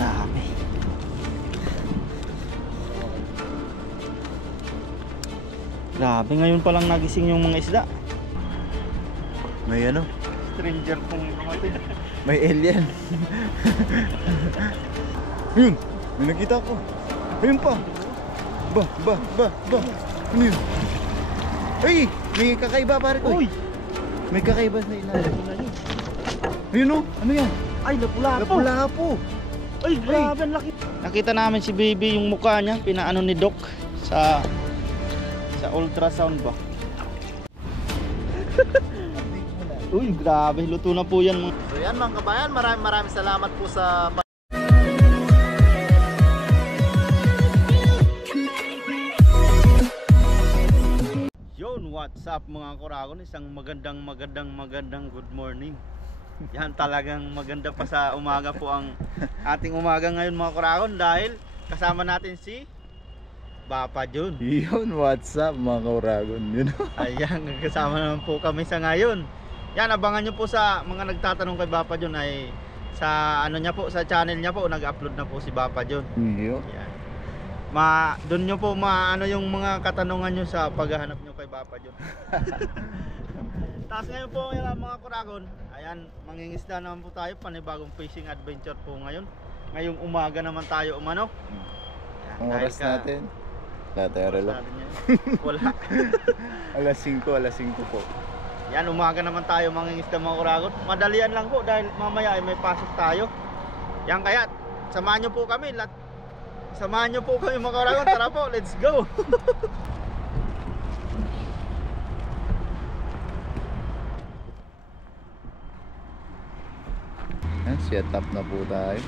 Grabe. Grabe, ngayon palang nagising yung mga isda. May ano? Stranger pong dumating. May alien. Ayun! May nakita ko. Ayun pa! Ba! Ano yun? Ay! May kakaiba pare ko. Uy! May kakaiba sa ilalim. Ayun o! Ano yan? Ay, lapu-lapo! Lapu-lapo! Ay, grabe, ang laki. Nakita namin si Baby yung mukha niya, pinaano ni Doc sa ultrasound ba. Uy, grabe, luto na po yan. So yan mga kabayan, maraming salamat po sa Yun, what's up mga Kuragon? Isang magandang good morning. Yan, talagang maganda pa sa umaga po ang ating umaga ngayon mga Kuragon, dahil kasama natin si Papa Jun. Yun, what's up mga Kuragon? Yun. Ayan, kasama naman po kami sa ngayon. Yan, abangan nyo po sa mga nagtatanong kay Papa Jun ay sa ano niya po, sa channel niya po, nag-upload na po si Papa Jun. Yun. Yan. Doon nyo po ano yung mga katanungan nyo sa paghahanap nyo kay Papa Jun. Tapos ngayon po mga Kuragon, ayan, mangingisda naman po tayo, panibagong fishing adventure po ngayon. Ngayong umaga naman tayo umano. Ang oras natin? Wala tayo relo. Wala. alas 5 po. Yan, umaga naman tayo mangingisda mga Kuragon. Madalian lang po dahil mamaya ay may pasok tayo. Yan, kaya samahan nyo po kami. Samahan nyo po kami mga Kuragon. Tara po, let's go. Set up na po tayo.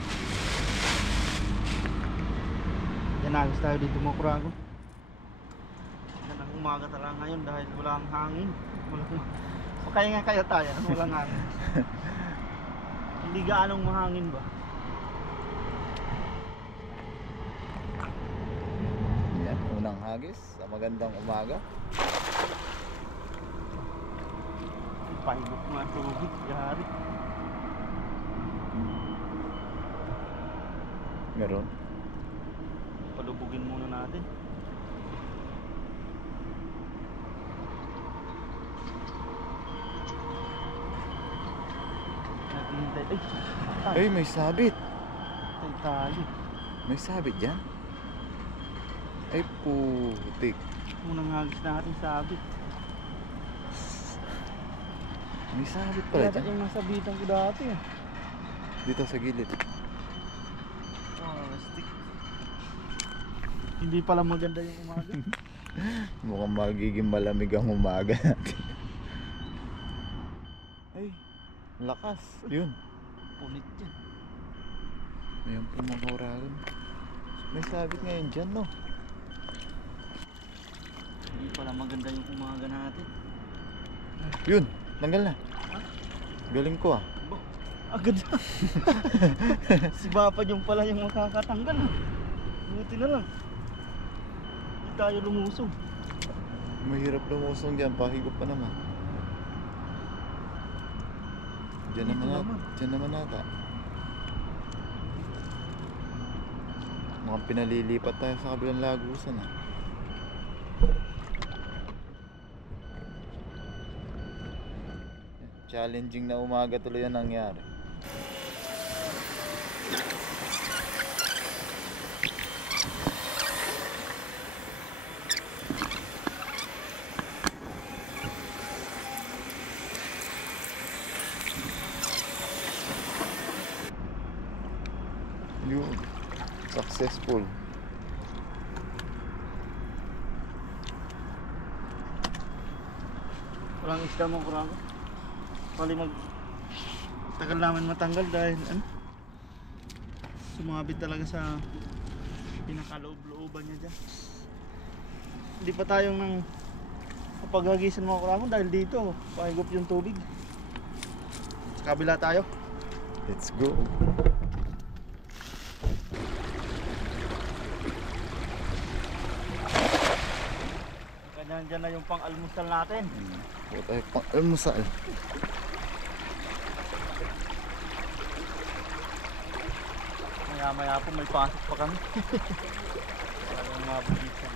Yan, agos tayo dito mga Kuragon. Yan ang umaga talaga ngayon dahil walang hangin. Kaya nga kaya tayo, walang hangin. Hindi gaanong mahangin ba? Yan, unang hagis sa magandang umaga. Pahigop nga tubig, yari. Meron. Palubugin muna natin. Naghihintay. Ay, may sabit. Tayo. May sabit dyan. Ay, putik. Unang hagis natin sabit. May sabit pala Kaya dyan. yung nasabitan ko dati. Dito sa gilid. Stick. Hindi pala maganda yung umaga. Mukhang magiging malamig ang umaga natin. Ay, lakas. Yun. Punit yan. Ayan po mga Kuragon. May sabit ngayon dyan, no? Hindi pala maganda yung umaga natin. Yun, tanggal na. Galing ko ah. Agad na. Si Papa yung pala yung makakatanggal. Buti na lang. Hindi tayo lumusong. Mahirap lumusong dyan, pahigop pa naman. Dyan naman ata. Mukhang pinalilipat tayo sa kabilang lagusan ah. Challenging na umaga tuloy ang nangyari. Yun, successful. Walang isda mo Kuragon. Pali tagal namin matanggal dahil sumabit talaga sa pinakaloob-looban niya dyan. Hindi pa tayong nang kapaghagisan mga Kuragon dahil dito pahigop yung tubig. Sa kabila tayo. Let's go. Ganyan na yung pang-almusal natin. Huwag tayo pang-almusal. Maya-maya po may pasok pa kami. Talagang mabulisan.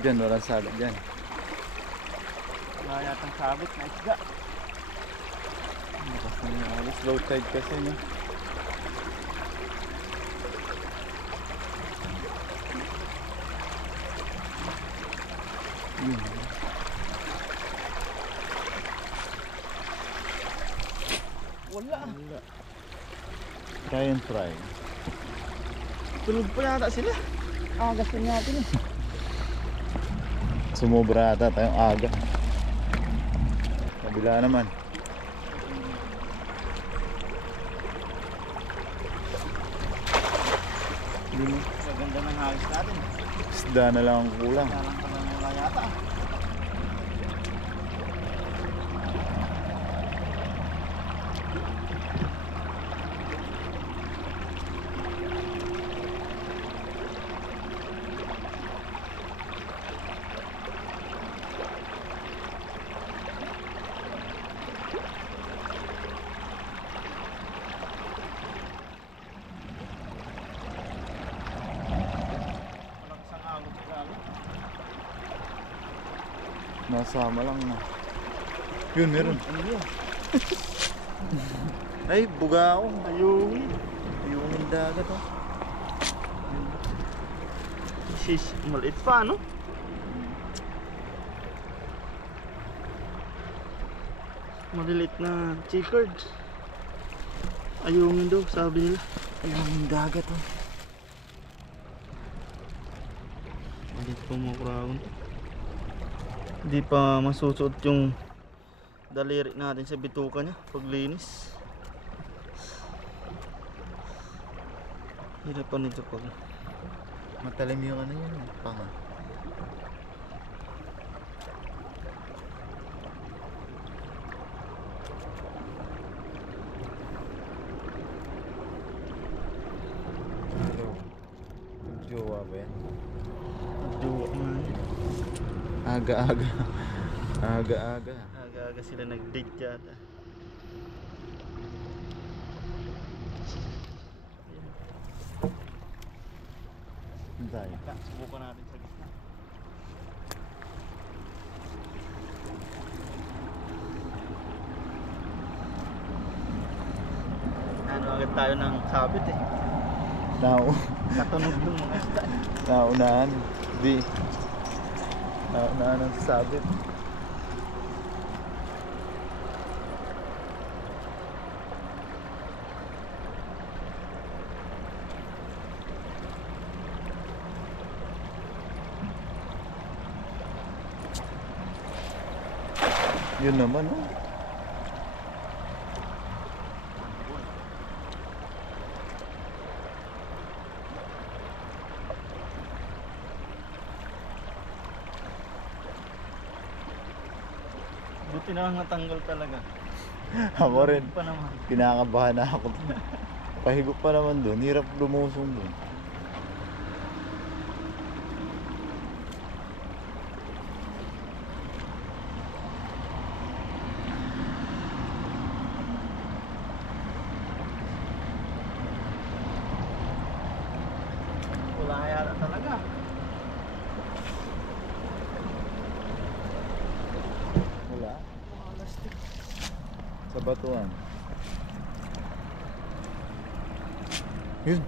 Diyan, walang sabit dyan. Wala yatang sabit na isda. Lakas na yung alis. Low tide kasi, no? Wala. Try and try. Tulog pa yata sila. Agas na natin eh. Sumobra ata tayong aga. Kabila naman. Maganda ng hagis natin. Isda na lang ang kulang. Kaya lang pala wala yata. Nasama lang na. Yun, meron. Ano yun? Ay, bugao. Ayun. Yung dagat, oh. Sis, maliit pa, no? Malilit na chicard. Ayungin daw, sabi nila. Yung dagat, oh. Maliit pa mga kuragon. Hindi pa masusuot yung daliri natin sa bituka niya paglinis. Hirapan nito pag Matalim yung ano yun, panga. Hello. Jowa ba yan? duwa man. Aga-aga. Aga-aga. Aga-aga sila nag-date yata. Tayo. Subukan natin sa gitna. Ano agad tayo ng sabit eh. Katunog yung mga isda. Naunahan. Di. Naunahan ang sabit. Yun naman, oh. Buti na natanggal talaga. Ako rin. Pa naman. Kinakabahan na ako. Pahigop pa naman doon. Hirap lumusong doon. Wala yata talaga. Wala. Plastic. Sa batuan. Yun.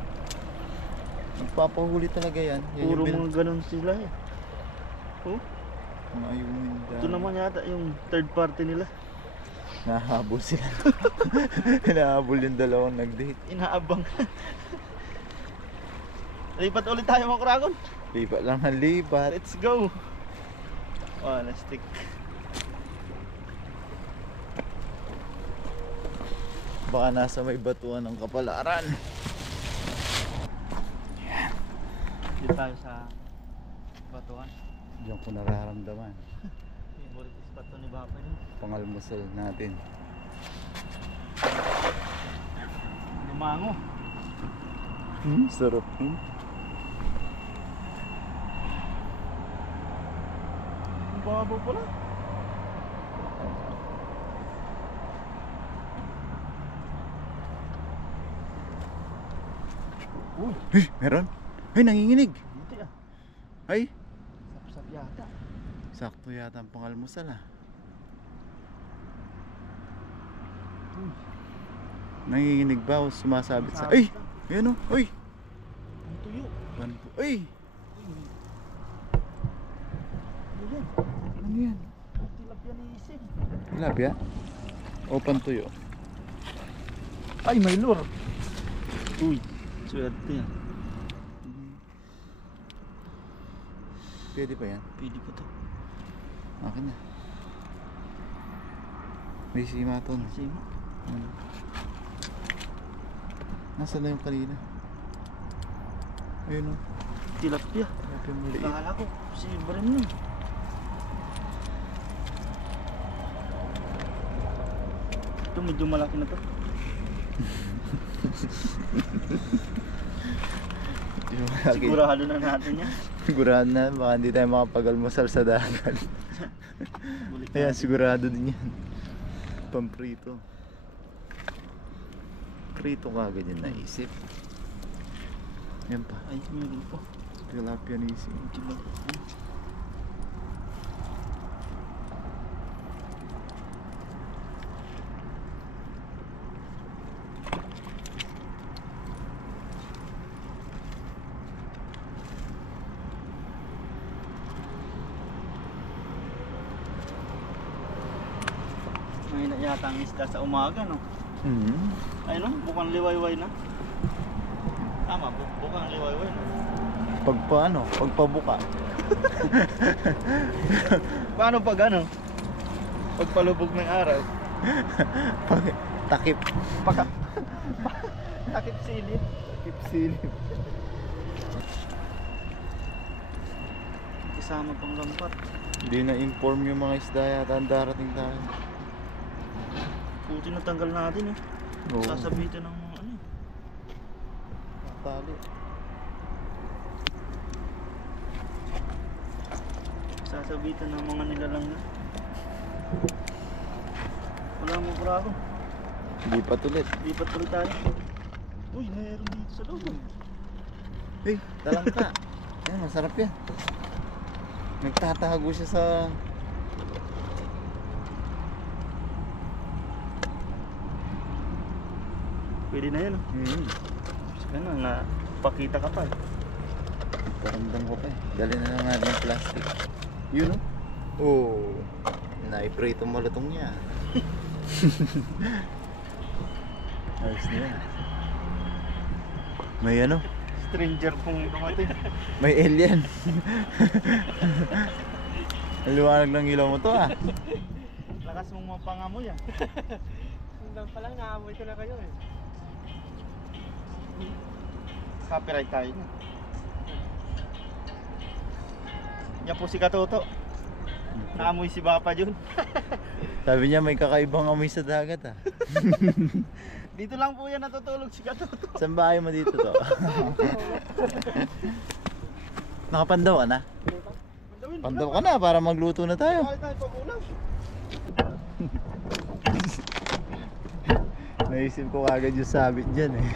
Magpapahuli talaga yan. Yan Puro yung mga ganun sila eh. Oh, mga ayungin ito naman yata yung third party nila. nahabol sila. Nahabol yung dalawang nag-date. Inaabang. Lipat ulit tayo mga kuragon. Lipat lang ng lipat. Let's go. Plastic. Baka nasa may batuan ng kapalaran. Dito tayo sa batuan. Diyan ko nararamdaman. Favorite spot to ni Bapa yun. Pangalmusal natin. Lumango. Sarap yun. Ang babo pala. Uy, Ay, meron? Ay, nanginginig. hindi ah. Ay, Sapsap yata. sakto yata ang pangalmusal ah. Uy, Nanginginig ba o sumasabit sa... sumasabit Ay! Ayan o! Uy! ang tuyo. Banpo. Ay! Ano yan? Ano yan? Tilapia ni Ising. Tilapia? O pantuyo? Ay, may lure. Uy, swerte yan. Pwede pa yan? Pwede pa to. Akin na. May simaton. Sino? Nasaan na yung kanina? Ayun o. Tilapia. Tilapia maliit. Akala ko, si Bren nun. Ito, medyo malaki na to. Sigurado na natin yan. Sigurado na. Baka hindi tayo makapagalmusal sa dagat. Bulit Ayan, natin. sigurado din yan. Pamprito. Prito ka agad yung naisip. Yan pa. Ay, meron po. Tilapia ni Ising. May na yata ang isda sa umaga, no? Ay, no? Bukang liwayway na. Tama, bukang liwayway na. Pagpabuka. Paano pag ano? Pagpalubog ng araw? Pag takip. Paka... Takip silip. Takip silip. Kasama pang lampat. Hindi na-inform yung mga isda yata ang darating tayo. Puti natanggal natin eh. Oo. Sasabitan ng mga ano. Tali. Sasabitan ng mga nilalang na. Wala mo kurako. Hindi pa tulit. Lipat tuloy tayo. Uy, meron dito sa loob. Hey, talangka. Yan, masarap yan. Nagtatago siya sa... Pwede na yan. Ano, napakita ka pa. Paramdam ko pa eh. Dali na lang natin yung plastic. Yun o. Oh. Naiprito malutong niya. Ayos na yan. May ano? Stranger pong dumating. May alien. Ang liwanag ng ilaw mo to ah. Lakas mong mapangamoy ah. Hanggang pa lang naamoy ko na kayo eh. Copyright tayo na. Yan po si Katoto. Naamoy si Bapa Jun. Sabi niya may kakaibang amoy sa dagat ah. Dito lang po yan natutulog si Katoto. Saan ba ayaw mo dito to? Nakapandaw ka na? Pandaw ka na para magluto na tayo. Bakit tayo pagulang? Naisip ko kagad yung sabit dyan eh.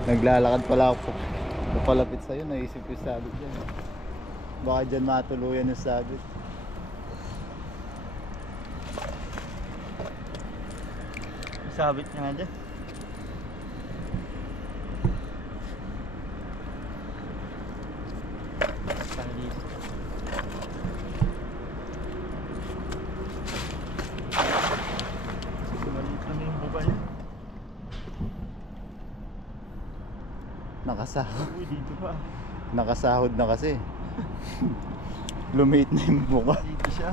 Naglalakad pala ako. Papalapit sa'yo, naisip ko yung sabit dyan. Baka dyan matuluyan yung sabit. Sabit nga dyan. Tayo dito. Maliit lang yung buka niya. Nakasahod. Uy, dito pa. Nakasahod na kasi. Lumiit na yung mukha. Dito siya.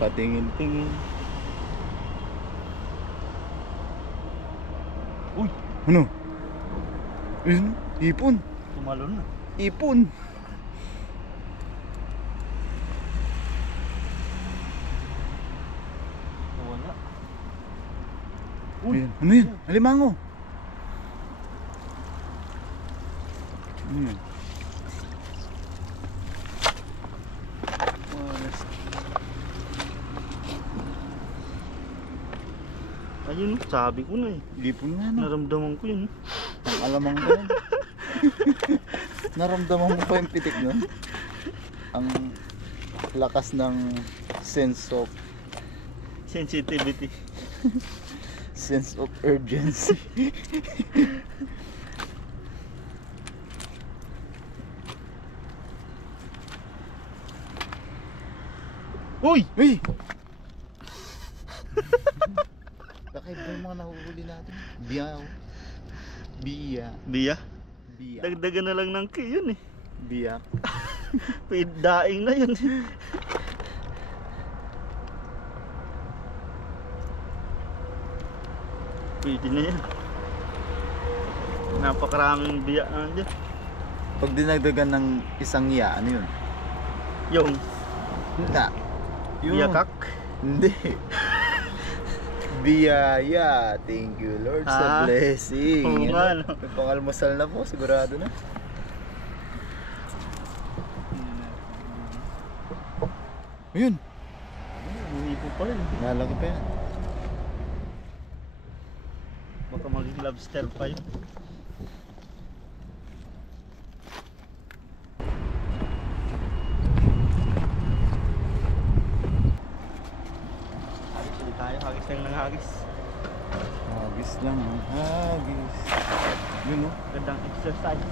Patingin-tingin. Uy, Ano? Ayun, ipon. tumalon na. Ipon. Wala. Ayun. Ano yun? Alimango. Ano yun? Wala. Yun, sabi ko na eh. Lipon nga no. Naramdaman ko yun. Ang alamang ko yan. Naramdaman mo pa yung pitik nun? Ang lakas ng sense of Sensitivity. urgency. Uy! Uy! Kakaiba yung mga nahuhuli natin. Biya. Biya? Biya. Dagdagan na lang ng key yun eh. Biya. Daing na yun. Pwede na yan. Napakaraming biya na dyan. Pag dinagdagan ng isang ya, ano yun? Yung Na. biyakak. Hindi. Biyaya. Thank you Lord sa blessing. Oo Yan nga, na. no? May pangalmusal na po, sigurado na. Ayun. Hindi po pa rin. Nalaki pa yan. Baka maging lobster pa yun. Hagis ulit tayo. Hagis lang ng hagis. Hagis lang ang hagis. Yun o. Gandang exercise.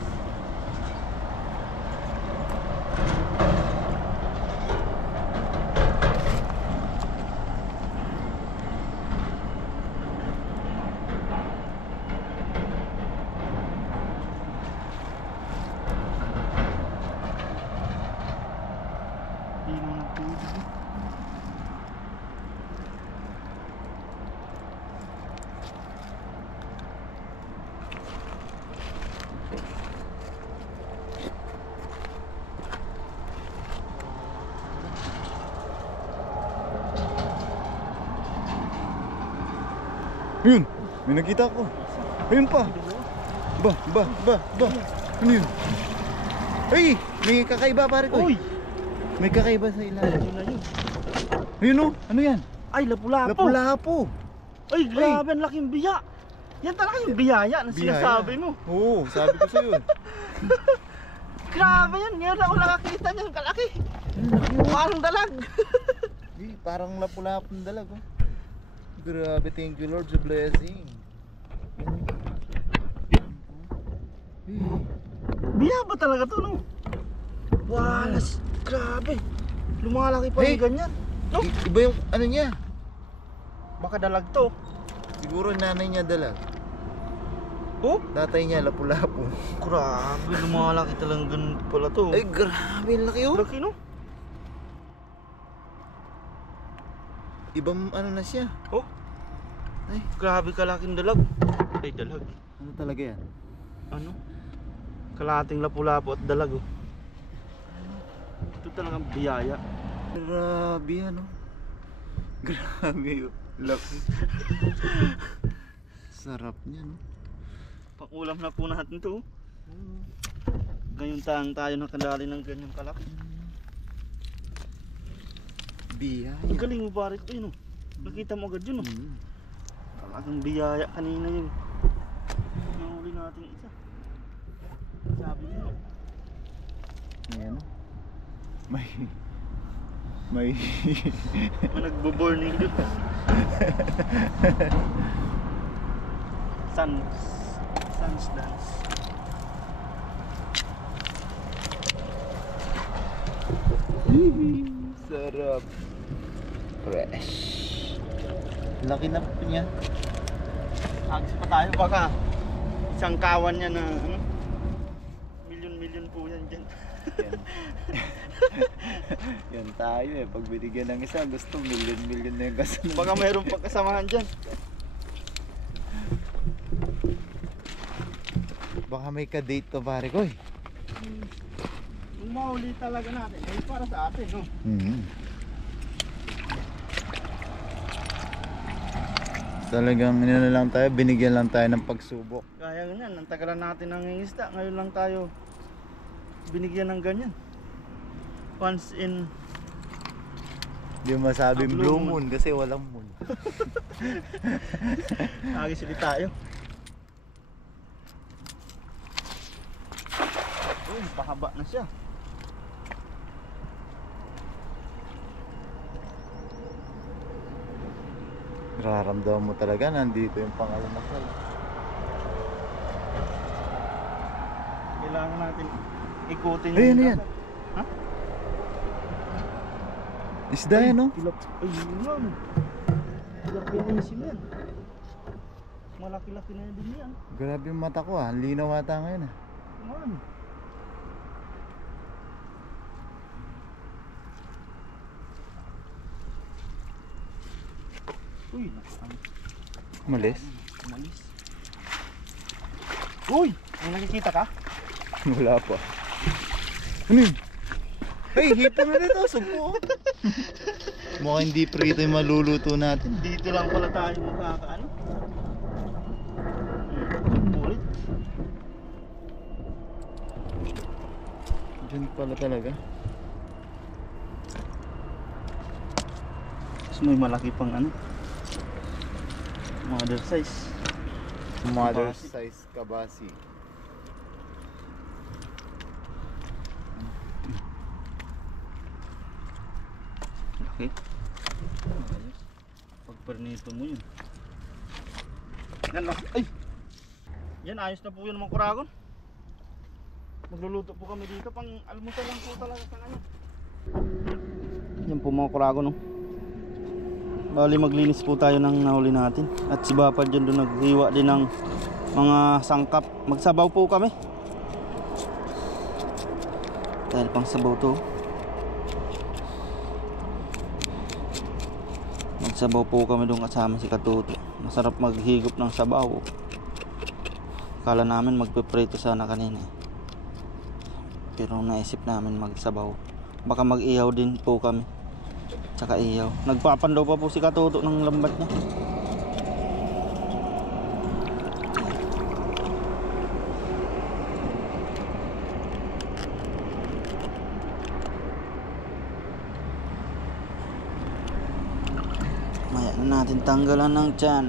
Tino ng tubig. Ayun. May nakita ko. Ayun pa. Ba. Ano yun? Ay! May kakaiba pare ko. Uy! May kakaiba sa ilalim. Yun na yun. Ayun o. Ano yan? Ay, lapu-lapo. Lapu-lapo. Ay, grabe, ang laking biya. Yan talaga yung biyaya na Biyaya. sinasabi mo. Oo, sabi ko sa'yo. Grabe yan, ngayon ako nakakita niyan, kalaki. Parang dalag. Parang lapu-lapong dalag oh. Grabe, thank you Lord sa blessing. Biya ba talaga to, no? Walas, grabe. Lumalaki pa Hey. yung ganyan. No? Iba yung ano niya. Baka dalag to. Siguro nanay niya dalag. Oh? Tatay niya lapu-lapo. Grabe, lumalaki talagang ganun pala to. Ay grabe, ang laki oh. Laki, no? Ibang ano na siya. Oh? Ay, Grabe kalaking dalag. Ay, dalag. ano talaga yan? Ano? Kalating lapu-lapo at dalag, oh. Ito talagang biyaya. Grabe ano. Grabe oh. Laki. Sarap niya no. Pakulam na po natin to. Ganyan tayo nakadali ng ganyang kalaki. Biyaya. Ang galing mo pare ko yun, oh. Nakita mo agad yun, oh. Talagang biyaya kanina yun. Nahuli natin isa. Sabi niya, oh. Ayan oh. May May nagbo-burning dun. Sun's dance. Sarap. Fresh. Laki na po niya. Agis pa tayo baka isang kawan niya na ano, milyon po yan dyan. Yan. Yan tayo eh. Pag binigyan ng isa, gusto milyon na yung kasunod. Baka mayroon pang kasamahan dyan. Baka may ka-date to pare ko eh. Kung mahuli talaga natin, ay para sa atin, no? Talagang ano na lang tayo, binigyan lang tayo ng pagsubok. Kaya ganyan, ang tagalan natin ng isda. Ngayon lang tayo binigyan ng ganyan. Once in Hindi mo masabing Ang blue blue moon kasi walang moon. Nagisili tayo. Uy, pahaba na siya. Nararamdaman mo talaga nandito yung pangalamasal. Kailangan natin ikutin Ay, ano dagat. yan? Ha? Isda yan, no? Ay, yun. Tilapia yan. Malaki-laki na din yan. Grabe yung mata ko ah. Ang linaw ata ngayon ah. Man. Uy, Malis? Malis. Uy! May nakikita ka? Wala pa. Ano yun? Hey, hipon na dito. Sugpo. Mukhang hindi prito yung maluluto natin. Dito lang pala tayo makakaano. Ulit. Diyan pala talaga. Tapos may malaki pang ano. Mother size. Mother Kabasi. size kabasi. Laki. Ayos. Pagpernito mo yun. Yan lang. Ay! Yan, ayos na po yun mga kuragon. Magluluto po kami dito. Pang almusal lang po talaga sa ngayon. Yan po mga kuragon, no? Bali maglinis po tayo ng nahuli natin. At si Bapa dyan doon naghiwa din ng mga sangkap. Magsabaw po kami. Dahil pang sabaw to. Magsabaw po kami doon kasama si Katuto. Masarap maghigop ng sabaw. Kala namin magpiprito sana kanina. Pero naisip namin magsabaw. Baka mag-ihaw din po kami. Tsaka ihaw. Nagpapandaw pa po si Katuto ng lambat niya. Maya na natin tanggalan ng tiyan.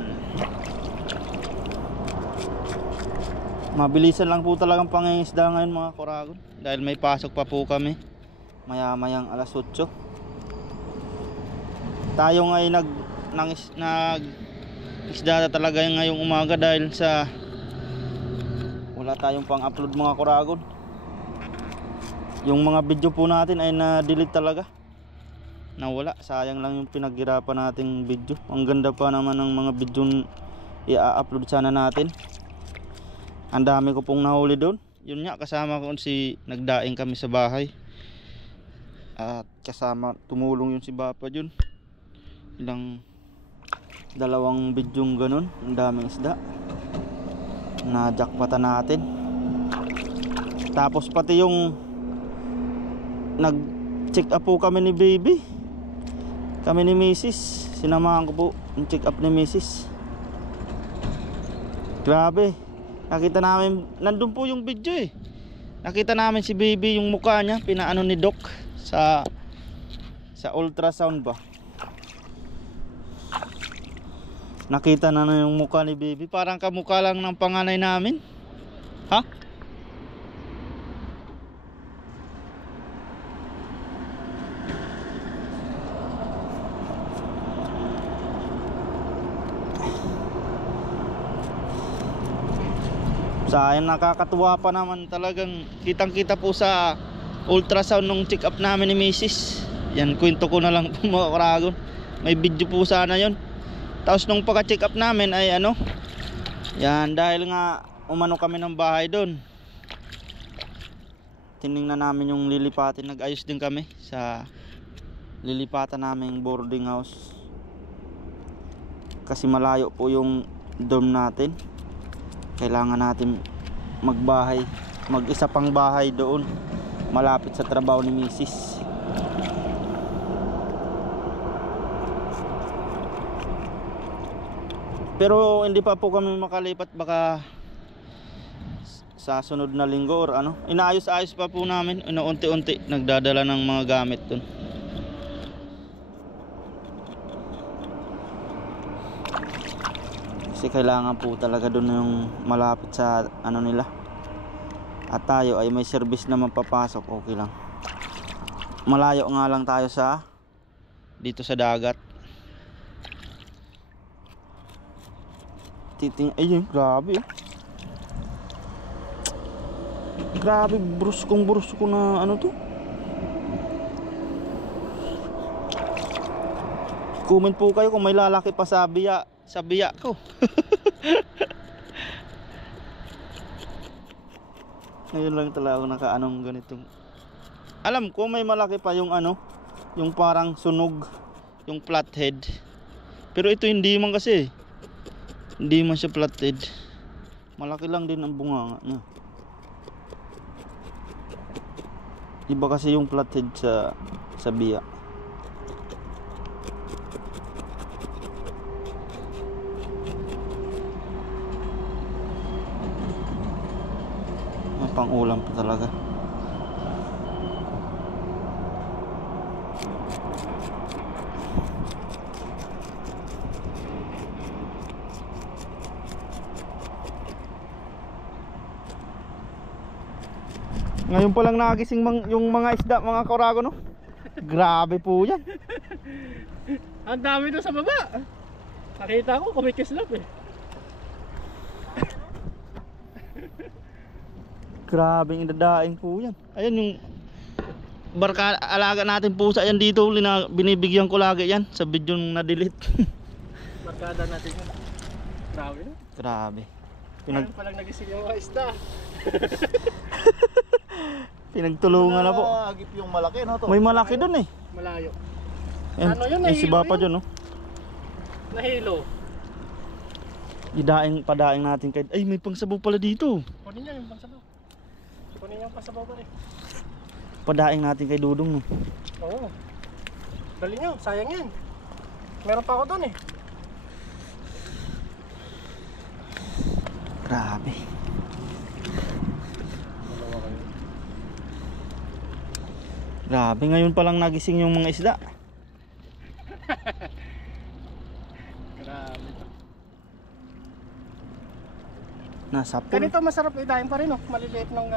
Mabilisan lang po talagang pangingisda ngayon mga kuragon. Dahil may pasok pa po kami. Maya-mayang alas 8. Tayo ngayon nag isda talaga ngayong umaga dahil sa wala tayong pang-upload mga kuragon. Yung mga video po natin ay na-delete talaga. Nawala, sayang lang yung pinaghirapan nating video. Ang ganda pa naman ng mga video i-upload sana natin. Ang dami ko pong nahuli doon. Yun nga, kasama ko si nagdaing kami sa bahay. At kasama tumulong yun si Bapa dun. Dalawang bidyong ganun. Ang daming isda. Na-jackpatan natin. Tapos pati yung nag-check up po kami ni Baby. Kami ni Mrs. Sinamahan ko po yung check up ni Mrs. Grabe. Nakita namin, nandun po yung video eh. Nakita namin si Baby yung mukha niya, pinaano ni Doc sa ultrasound ba. Nakita na yung mukha ni Baby, parang kamukha lang ng panganay namin. Ha? Sayang, nakakatuwa pa naman talagang kitang-kita po sa ultrasound nung check up namin ni Mrs. Yan, kwento ko na lang po mga kuragon. May video po sana yon. Tapos nung pagka-check up namin ay ano, yan, dahil nga umano kami ng bahay doon. Tiningnan namin yung lilipatin. Nag-ayos din kami sa lilipatan naming boarding house. Kasi malayo po yung dorm natin. Kailangan natin magbahay, mag-isa pang bahay doon malapit sa trabaho ni Mrs. Pero hindi pa po kami makalipat, baka sa sunod na linggo or ano. Inaayos-ayos pa po namin, unti-unti nagdadala ng mga gamit doon. Kasi kailangan po talaga doon yung malapit sa ano nila. At tayo ay may service na mapapasok, okay lang. Malayo nga lang tayo sa dito sa dagat. Ayun, grabe. Grabe, brusko na ano to. Comment po kayo kung may lalaki pa sa biya ko. Ngayon lang talaga ako nakaanong ganitong. Alam ko may malaki pa yung ano, yung parang sunog, yung flathead. Pero ito hindi man kasi. Hindi man siya flathead. Malaki lang din ang bunganga niya. Iba kasi yung flathead sa biya. May pang-ulam pa talaga. Ngayon pa lang nagising yung mga isda, mga Korago, no? Grabe po yan. Ang dami doon sa baba. Nakita ko, kumikislap eh. Grabeng idadaing po yan. Ayan yung barka alaga natin pusa yan dito. Binibigyan ko lagi yan sa video nung na-delete. Barkada natin yun. Grabe no? Grabe. Ngayon pa lang nagising yung mga isda. Pinagtulungan na po. Agip yung malaki, no? To? May malaki doon eh. Malayo. Yan, Ano yun? yan si Nahilo Bapa yun? dyan, no? Nahilo. Padaing natin kahit. Ay, may pangsabaw pala dito. Kunin niya yung pangsabaw. Kunin niya yung pangsabaw pa rin. Padaing natin kay Dudong, no? Oo. Dali niyo, sayang yan. Meron pa ako doon eh. Grabe. Grabe, ngayon pa lang nagising yung mga isda. Grabe. Nasa pool. Ganito masarap idahin pa rin oh. Maliliit lang.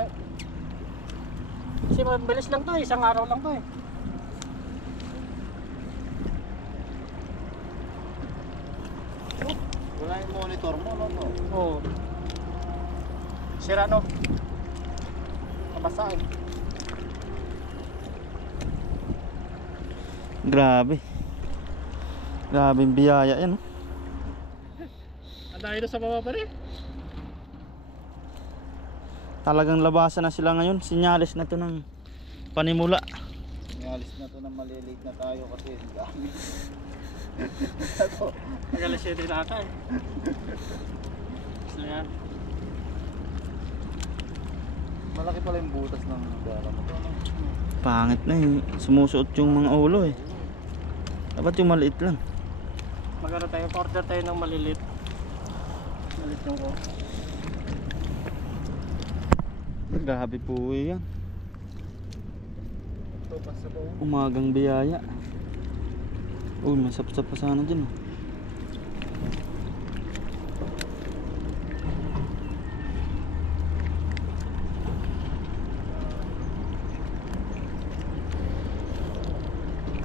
Kasi mabilis lang to eh. Isang araw lang to eh. Wala yung monitor mo, no? To? Oo. Sira no. Nabasa eh. Grabe. Grabe yung biyaya yan, no? Ang dahil doon sa baba pa rin. Talagang labasan na sila ngayon. Sinyalis na to ng panimula. Inalis na to na maliliit na tayo kasi dami. Magalas 7 na ata eh. Gusto yan. Malaki pala yung butas ng dala mo. Pangit na eh. Sumusuot yung mga ulo eh. Dapat yung maliit lang. Magano tayo, order tayo ng malilit. Malilit yung ko. Grabe po yan. Ito pa sa buong. Umagang biyaya. Uy, may sap-sap pa sana dyan.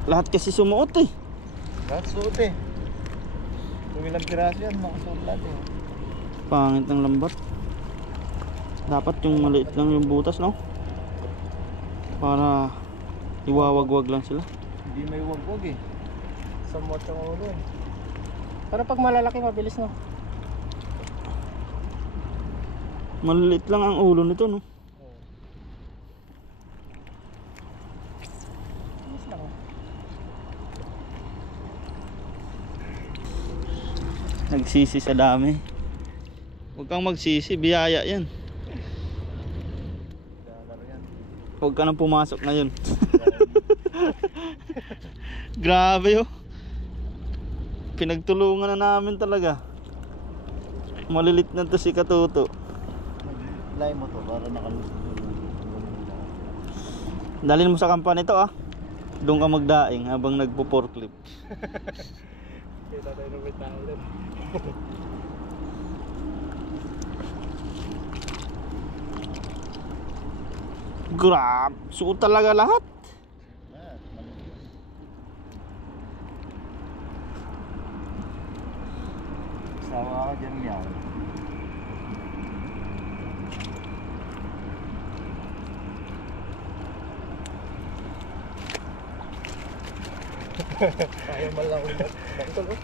Lahat kasi sumuot eh. Lahat suot eh. Kung ilang piraso yan, makasuot lahat eh. Pangit ng lambat. Dapat yung maliit lang yung butas, no? Para iwawagwag lang sila. Hindi may wagwag eh. Samot yung ulo eh. Pero pag malalaki mabilis no. Maliit lang ang ulo nito, no? Bilis lang oh. Nagsisi sa dami. Huwag kang magsisi, biyaya yan. Lalaro yan. Huwag ka nang pumasok ngayon. Grabe oh. Pinagtulungan na namin talaga. Malilit na to si Katuto. Lay mo to para nakalusot. Dalhin mo sa kampanya to ah. Doon ka magdaing habang nagpo-forklift. Kita tayo ng may tao din. Grab, suot talaga lahat. Sawa ka dyan, meow. Ayaw man lang ulit. Bangtol oh.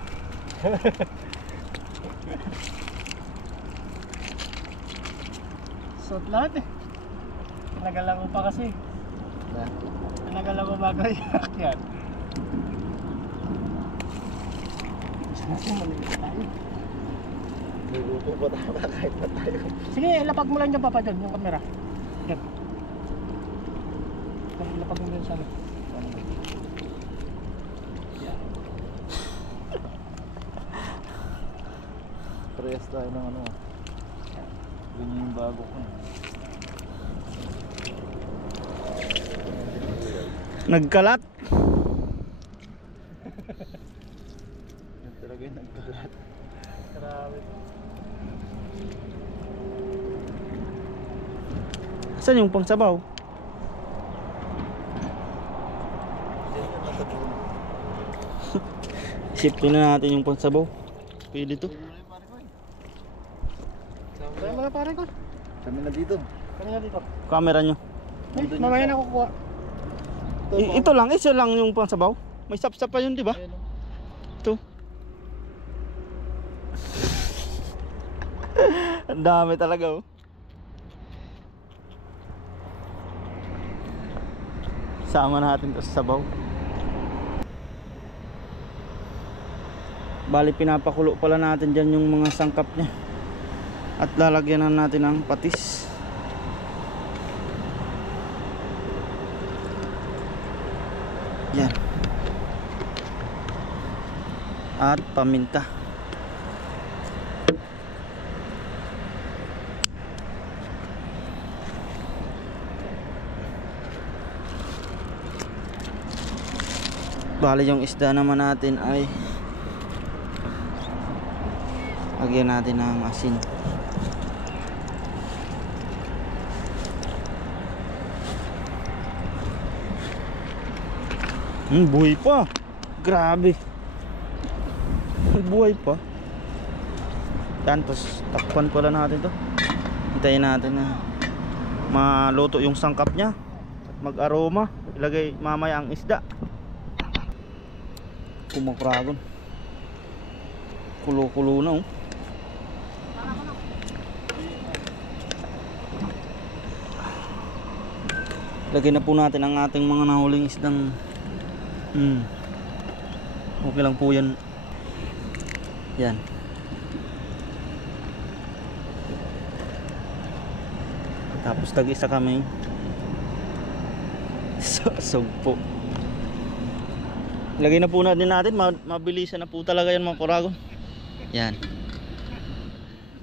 Suot lahat eh. Pinagalaw ko pa kasi. Na. Pinagalaw ko bago yan. Maliit tayo. Niluto pa tayo kahit na tayo. Sige, lapag mo lang dyan papa dyan, yung camera. Yan. Lapag mo dyan sa ano. Parehas tayo ng ano. Ganyan yung bago ko. Nagkalat. Yan talaga yung nagkalat. Grabe. Saan yung pangsabaw? Yan yung nasa dulo. Isipin na natin yung pangsabaw. Pwede to. Kaya mga pare ko. Kami na dito. Kami na dito. Camera nyo. Mamaya na kukuha. Ito lang, isa lang yung pangsabaw. May sap-sap pa yun, di ba? Ayun, oh. Ito. Ang dami talaga oh. Sama natin to sa sabaw. Bali pinapakulo pala natin dyan yung mga sangkap niya. At lalagyan na natin ng patis. Yan. At paminta. Bali yung isda naman natin ay lagyan natin ng asin. Buhay pa. Grabe. Buhay pa. Yan, tapos takpan pala natin to. Hintayin natin na maluto yung sangkap niya at mag-aroma. Ilagay mamaya ang isda. Kumakragon. Kulo-kulo na oh. Lagyan na po natin ang ating mga nahuling isdang okay lang po yan. Yan. Tapos tag-isa kami. Sugpo. Lagay na po natin. Mabilisan na po talaga yan mga kuragon. Yan.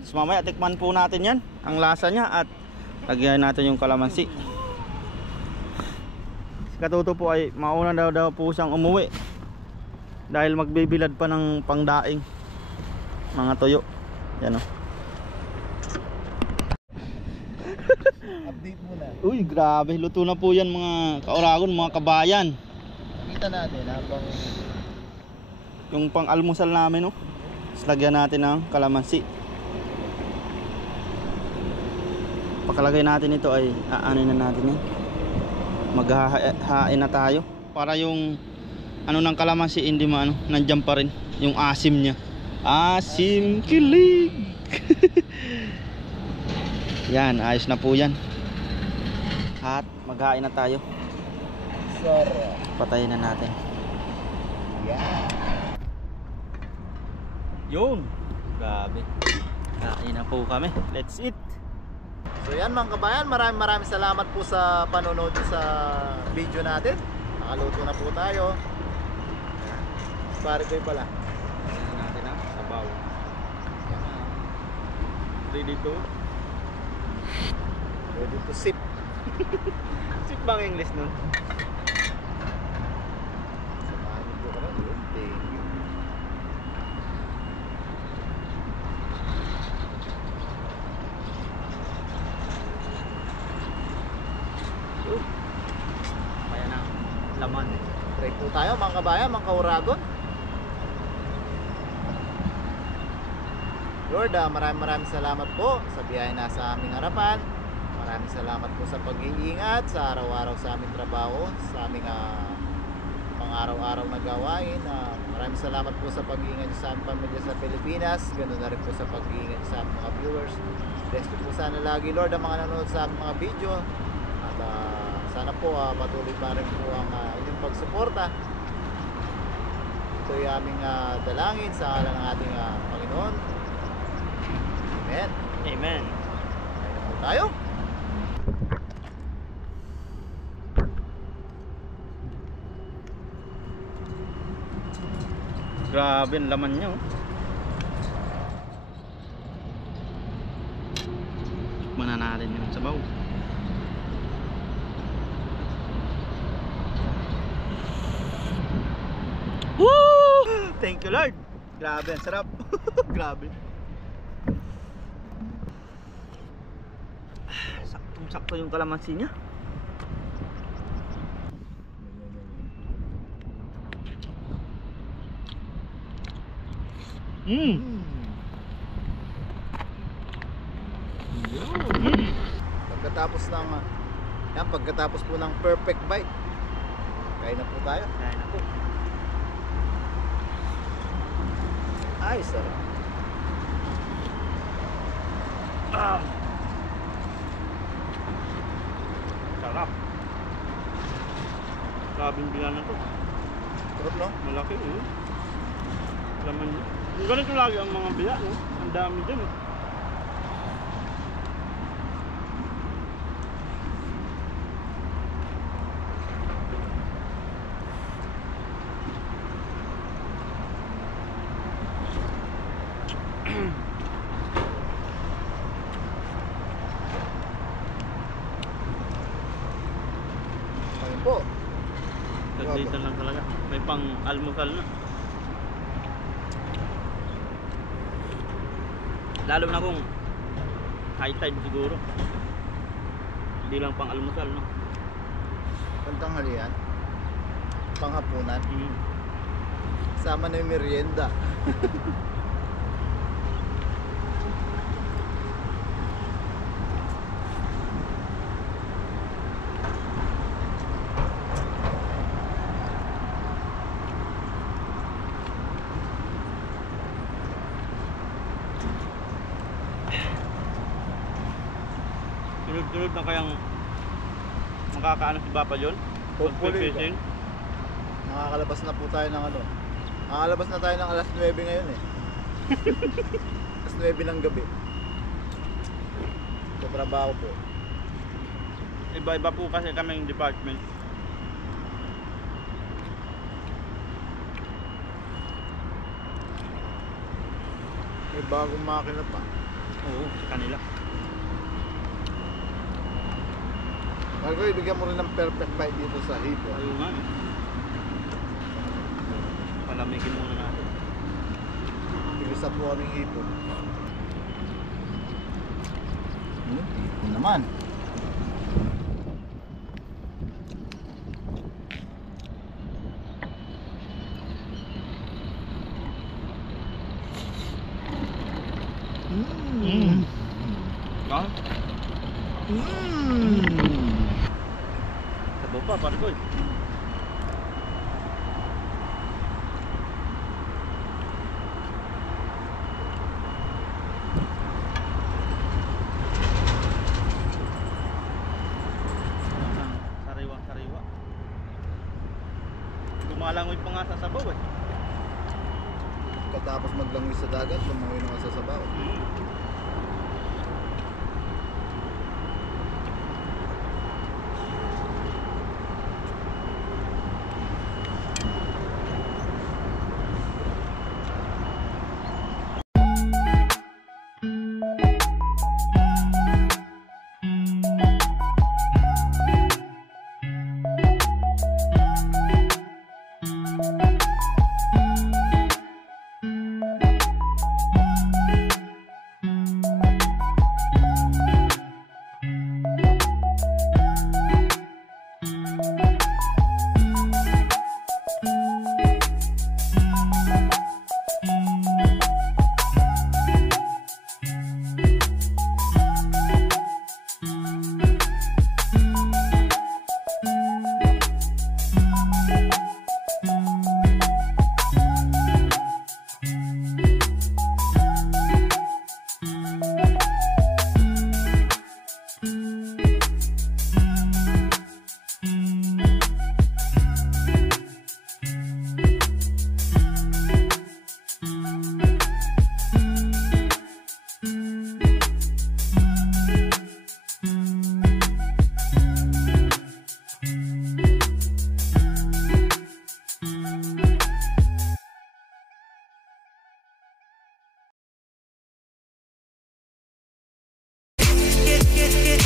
So mamaya tikman po natin yan, ang lasa niya, at lagyan natin yung kalamansi. Katuto po ay mauna daw po siyang umuwi dahil magbibilad pa ng pangdaing mga tuyo. Yan o. Update muna. Uy grabe, luto na po yan mga kauragon, mga kabayan. Kita natin habang Yung pang almusal namin oh. Tapos lagyan natin ng kalamansi. Pagkalagay natin ito ay aanin na natin yan. Maghahain na tayo para yung ano ng kalamansi hindi maano, nandiyan pa rin yung asim niya. Asim kilig. Yan, ayos na po yan. At maghahain na tayo. sarap. Patayin na natin. Yeah. Yun. Grabe. Kain na po kami. Let's eat. So yan mga kabayan, maraming salamat po sa panonood sa video natin. Nakaluto na po tayo. Pare ko pala. Tingnan natin ang sabaw. Ready to? Ready to sip. Sip bang English nun? Samahan niyo po kami. Thank you. Uy. Kaya na. Laman. Pray po tayo mga kabayan, mga kauragon. Lord, maraming salamat po sa biyaya na sa aming harapan. Maraming salamat po sa pag-iingat sa araw-araw sa aming trabaho, sa aming pang-araw-araw na gawain. Maraming salamat po sa pag-iingat sa aming pamilya sa Pilipinas. Ganoon na rin po sa pag-iingat sa aming mga viewers. Bless po sana lagi, Lord, ang mga nanonood sa aming mga video. At sana po patuloy pa rin po ang inyong pagsuporta. Ito yung aming dalangin sa ngalan ng ating Panginoon. Amen. Amen. Kaya na po tayo. Grabe ang laman niya. Tikman na natin yung sabaw. Woo! Thank you, Lord. Grabe, ang sarap. Grabe. Saktong-sakto yung kalamansi niya. Pagkatapos ng pagkatapos po ng perfect bite, kain na po tayo. Kaya na po. Ay, sarap. Sarap. Grabing bilan na to. Sarap, no? Malaki eh. Laman niya. Ganito lagi ang mga bila, no? Ang dami dyan eh. Ayun po. Dito lang talaga. May pang almusal na. Lalo na kung high tide siguro. Hindi lang pang almusal, no? Pantanghalian, panghapunan, Mm. sama na yung merienda. Sunod-sunod na kayang makakaano si Papa John? Hopefully. Fishing. Nakakalabas na po tayo ng nakakalabas na tayo ng alas 9 ngayon eh. Alas 9 ng gabi. Sa trabaho po. Iba-iba po kasi kaming department. May bagong makina pa. Oo, sa kanila. Marco, ibigyan mo rin ng perfect bite dito sa hipon. Ayun nga eh. Palamigin muna natin. Ibisa po aming hipon. Hipon naman. Ah? Sabaw pa, pare ko eh. Sariwa-sariwa. Lumalangoy pa nga sa sabaw eh. Katapos maglangoy sa dagat, lumangoy naman sa sabaw. Get